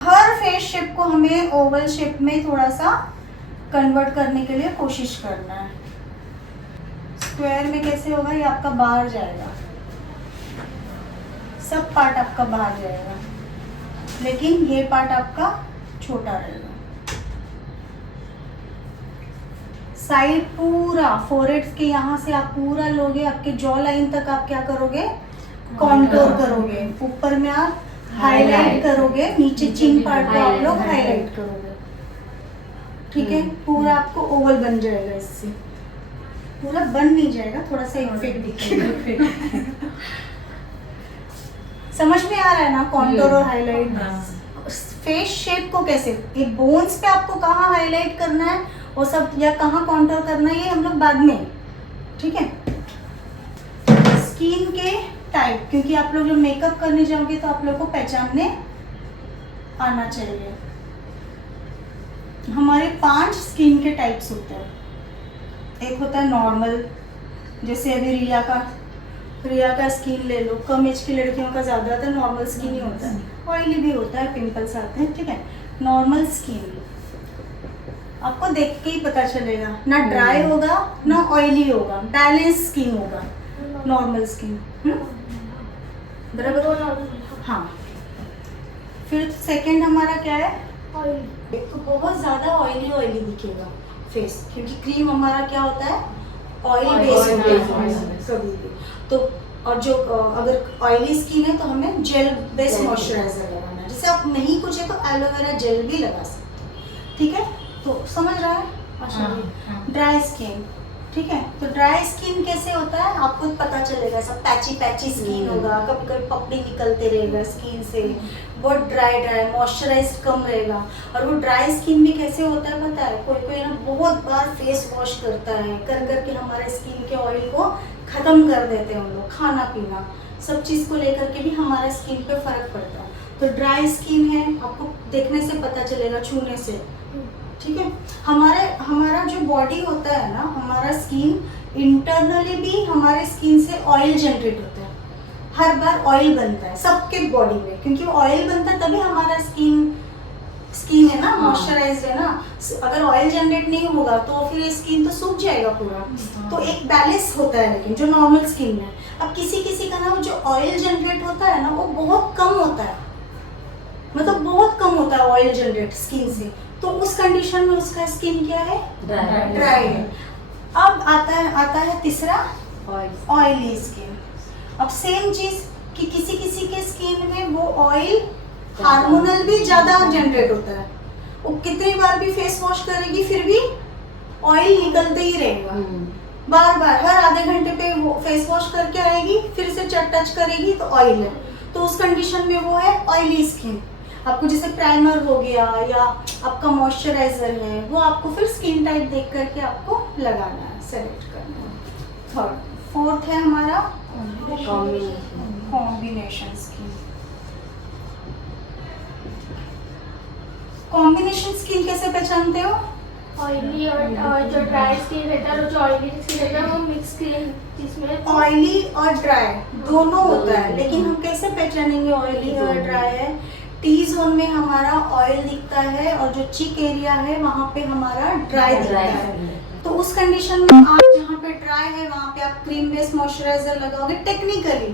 हर face shape को हमें Oval shape में थोड़ा सा कन्वर्ट करने के लिए कोशिश करना है। स्क्वायर में कैसे होगा, ये आपका बाहर जाएगा, सब पार्ट आपका बाहर जाएगा, लेकिन ये पार्ट आपका छोटा रहेगा। साइड पूरा फोरहेड के यहाँ से आप पूरा लोगे, आपके जॉ लाइन तक आप क्या करोगे, कॉन्टोर करोगे। ऊपर में आप हाईलाइट करोगे, नीचे चिन पार्ट को आप लोग हाईलाइट करोगे। ठीक है, पूरा आपको ओवल बन जाएगा। इससे पूरा बन नहीं जाएगा, थोड़ा सा इफेक्ट दिखेगा। समझ में आ रहा है ना, कॉन्टोर और हाईलाइट। फेस शेप को कैसे, ये बोन्स पे आपको कहाँ हाईलाइट करना है वो सब, या कहाँ कॉन्टोर करना है, ये हम लोग बाद में। ठीक है, स्किन के टाइप, क्योंकि आप लोग जब मेकअप करने जाओगे तो आप लोग को पहचानने आना चाहिए। हमारे 5 स्किन के टाइप्स होते हैं। एक होता है नॉर्मल, जैसे अभी रिया का स्किन ले लो, कम एज की लड़कियों का ज़्यादातर नॉर्मल स्किन ही होता है, ऑयली भी होता है, पिंपल्स आते हैं। ठीक है, नॉर्मल स्किन आपको देख के ही पता चलेगा, ना ड्राई होगा ना ऑयली होगा, बैलेंस स्किन होगा नॉर्मल स्किन। बराबर, हाँ। फिर सेकंड हमारा क्या है, ऑयली। तो बहुत ज़्यादा ऑयली दिखेगा फेस, क्योंकि क्रीम हमारा क्या होता है, ऑयल बेस्ड होता है कभी भी। तो और जो अगर ऑयली स्किन है तो हमें जेल बेस्ड मॉइस्चराइजर लगाना है। जैसे आप नहीं कुछ है तो एलोवेरा जेल भी लगा सकते हैं। ठीक है, तो समझ रहा है। अच्छा, ड्राई स्किन। ठीक है, तो ड्राई स्किन कैसे होता है आपको पता चलेगा, सब पैची स्किन होगा, कभी कभी पपड़ी निकलते रहेगा स्किन से, बहुत ड्राई मॉइस्चराइज्ड कम रहेगा। और वो ड्राई स्किन में कैसे होता है पता है, कोई ना बहुत बार फेस वॉश करता है, कर के हमारे स्किन के ऑयल को ख़त्म कर देते हैं हम लोग, खाना पीना सब चीज़ को लेकर के भी हमारा स्किन पे फर्क पड़ता है। तो ड्राई स्किन है, आपको देखने से पता चलेगा, छूने से। ठीक है, हमारा जो बॉडी होता है ना, हमारा स्किन इंटरनली भी हमारे स्किन से ऑयल जनरेट होता है। हर बार ऑयल बनता है सबके बॉडी में, क्योंकि ऑयल बनता है तभी हमारा स्किन है ना, मॉइस्चराइज्ड है ना। अगर ऑयल जनरेट नहीं होगा तो फिर स्किन तो सूख जाएगा पूरा। तो एक बैलेंस होता है, लेकिन जो नॉर्मल स्किन में। अब किसी का ना जो ऑयल जनरेट होता है ना वो बहुत कम होता है, मतलब बहुत कम होता है ऑयल जनरेट स्किन से। तो उस कंडीशन में उसका स्किन क्या है, ड्राई है। अब आता है तीसरा, ऑयली स्किन। अब सेम चीज कि किसी के स्किन में वो ऑयल हार्मोनल भी ज्यादा जनरेट होता है, वो कितनी बार भी फेस वॉश करेगी फिर भी ऑयल निकलते ही रहेगा। बार हर आधे घंटे पे वो फेस वॉश करके आएगी, फिर से टच करेगी तो ऑयल है। तो उस कंडीशन में वो है ऑयली स्किन। आपको जैसे प्राइमर हो गया या आपका मॉइस्चराइजर है, वो आपको फिर स्किन टाइप देख करके आपको लगाना है, सेलेक्ट करना है। फोर्थ है हमारा कॉम्बिनेशन स्किन। कॉम्बिनेशन स्किन कैसे पहचानते हो, ऑयली और जो ड्राई स्किन रहता है, जो ऑयली स्किन रहता है वो मिक्स स्किन, जिसमें ऑयली और ड्राई दोनों होता है। लेकिन हम कैसे पहचानेंगे ऑयली और ड्राई है, टी जोन में हमारा ऑयल दिखता है और जो चिक एरिया है वहाँ पे हमारा ड्राई दिखता है। तो उस कंडीशन में आप जहाँ पे ड्राई है वहाँ पे आप क्रीम बेस्ड मॉइस्चराइजर लगाओगे। टेक्निकली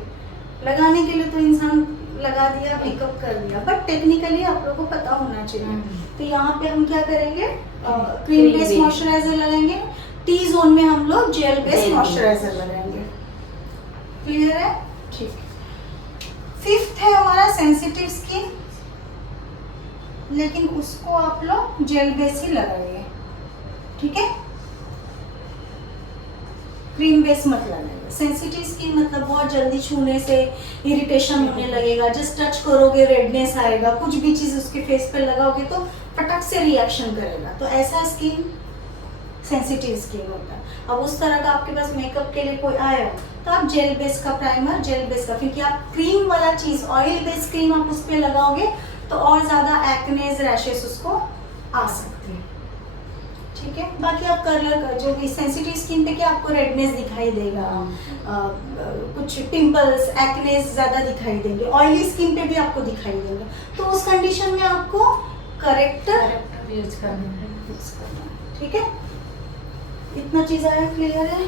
लगाने के लिए तो इंसान लगा दिया, मेकअप कर दिया, बट टेक्निकली आप लोगों को पता होना चाहिए। तो यहाँ पे हम क्या करेंगे, क्रीम बेस्ड मॉइस्चराइजर लगाएंगे, टी जोन में हम लोग जेल बेस्ड मॉइस्चराइजर लगाएंगे। क्लियर है, ठीक। फिफ्थ है हमारा सेंसिटिव स्किन, लेकिन उसको आप लोग जेल बेस ही लगाइए। ठीक है, क्रीम बेस मत लगाइए। सेंसिटिव स्किन मतलब बहुत जल्दी छूने से इरिटेशन होने लगेगा, जस्ट टच करोगे रेडनेस आएगा, कुछ भी चीज उसके फेस पे लगाओगे तो फटक से रिएक्शन करेगा। तो ऐसा स्किन सेंसिटिव स्किन होता है। अब उस तरह का आपके पास मेकअप के लिए कोई आया तो आप जेल बेस का प्राइमर, जेल बेस का, क्योंकि आप क्रीम वाला चीज ऑयल बेस्ड क्रीम आप उस पर लगाओगे तो और ज्यादा एक्नेज रैशेस उसको आ सकते हैं। ठीक है। बाकी आप कलर का जो भी सेंसिटिव स्किन पे क्या आपको रेडनेस दिखाई देगा, कुछ पिंपल्स एक्नेस ज़्यादा दिखाई देंगे, ऑयली स्किन पे भी आपको दिखाई देगा, तो उस कंडीशन में आपको करेक्टर यूज करना है। ठीक है। इतना चीज़ आया, क्लियर है,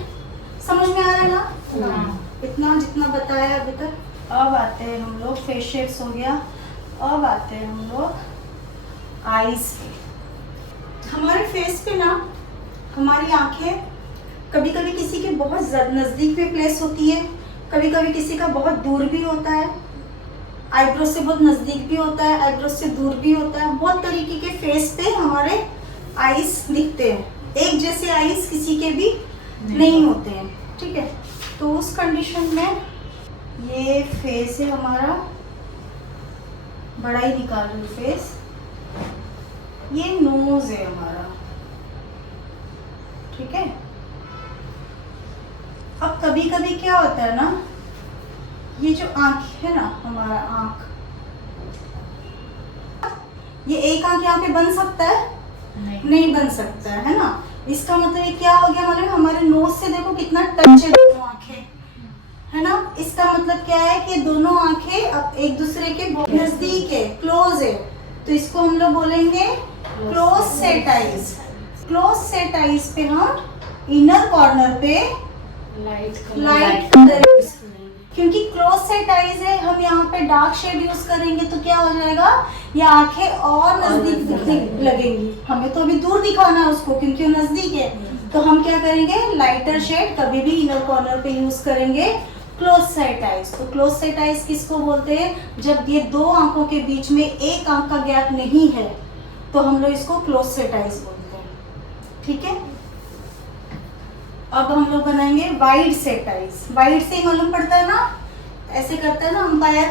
समझ में आ रहा है ना? इतना जितना बताया अभी तक। अब आते हैं हम लोग, फेस शेड्स हो गया, अब आते हैं हम लोग आईज। हमारे फेस पे ना हमारी आंखें कभी कभी किसी के बहुत नज़दीक में प्लेस होती है, कभी कभी किसी का बहुत दूर भी होता है, आईब्रो से बहुत नज़दीक भी होता है, आईब्रो से दूर भी होता है। बहुत तरीके के फेस पे हमारे आईज दिखते हैं, एक जैसे आईज किसी के भी नहीं होते हैं, ठीक है। तो उस कंडीशन में ये फेस है हमारा, बड़ा ही निकाल रही हूँ फेस, ये नोज है हमारा, ठीक है। अब कभी कभी क्या होता है ना, ये जो आंख है ना हमारा आंख, ये एक आंख यहाँ पे बन सकता है? नहीं बन सकता है ना। इसका मतलब ये क्या हो गया, मतलब हमारे नोज से देखो कितना टच है दोनों आंखें, है ना। इसका मतलब क्या है कि दोनों आंखें अब एक दूसरे के बहुत नजदीक है, क्लोज है, तो इसको हम लोग बोलेंगे close set eyes. Close set eyes पे हम इनर कॉर्नर पे लाइट कलर यूज करेंगे, क्योंकि क्लोज सेट आईज है, हम यहाँ पे डार्क शेड यूज करेंगे तो क्या हो जाएगा, ये आंखें और नजदीक दिखने लगेंगी। हमें तो अभी दूर दिखाना है उसको क्योंकि वो नजदीक है, तो हम क्या करेंगे, लाइटर शेड कभी भी इनर कॉर्नर पे यूज करेंगे, क्लोज सेट आईज। तो क्लोज सेट आईज किसको बोलते हैं, जब ये दो आंखों के बीच में एक आंख का गैप नहीं है तो हम लोग इसको क्लोज सेट आईज बोलते हैं, ठीक है। अब हम लोग बनाएंगे वाइड सेट आईज। वाइड से ही मालूम पड़ता है ना, ऐसे करता है ना अंपायर,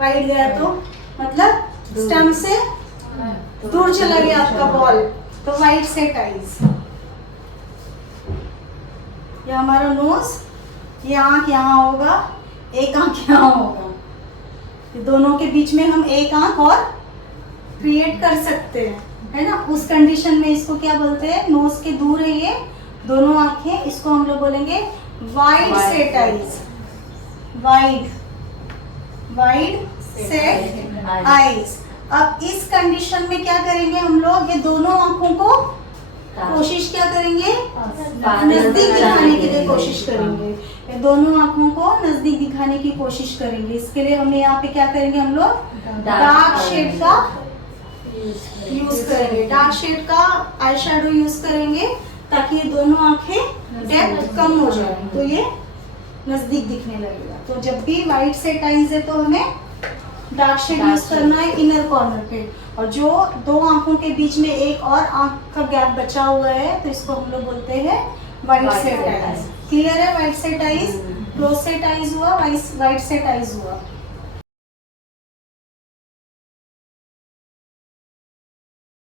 वाइड गया तो मतलब स्टंप से दूर चला गया आपका बॉल, तो वाइड सेट आईज। ये हमारा नोज, ये आंख यहाँ होगा, एक आंख यहाँ होगा, ये दोनों के बीच में हम एक आंख और क्रिएट कर सकते हैं, है ना। उस कंडीशन में इसको क्या बोलते हैं, नोज के दूर है ये दोनों आंखें, इसको हम लोग बोलेंगे wide set eyes. Wide set eyes. अब इस कंडीशन में क्या करेंगे हम लोग, ये दोनों आंखों को कोशिश क्या करेंगे, नजदीक दिखाने के लिए कोशिश करेंगे, ये दोनों आंखों को नजदीक दिखाने की कोशिश करेंगे। इसके लिए हमें यहाँ पे क्या करेंगे, हम लोग डार्क शेड का यूज करेंगे, डार्क शेड का आई शैडो यूज करेंगे ताकि ये दोनों आंखें डेप्थ कम हो जाए, तो ये नजदीक दिखने लगेगा। तो जब भी वाइड सेट आईज है तो हमें डार्क शेड यूज करना है इनर कॉर्नर पे, और जो दो आंखों के बीच में एक और आंख का गैप बचा हुआ है तो इसको हम लोग बोलते हैं वाइड सेट आईज। क्लियर है, wide set eyes, close set eyes हुआ, वाइड सेट आईज हुआ।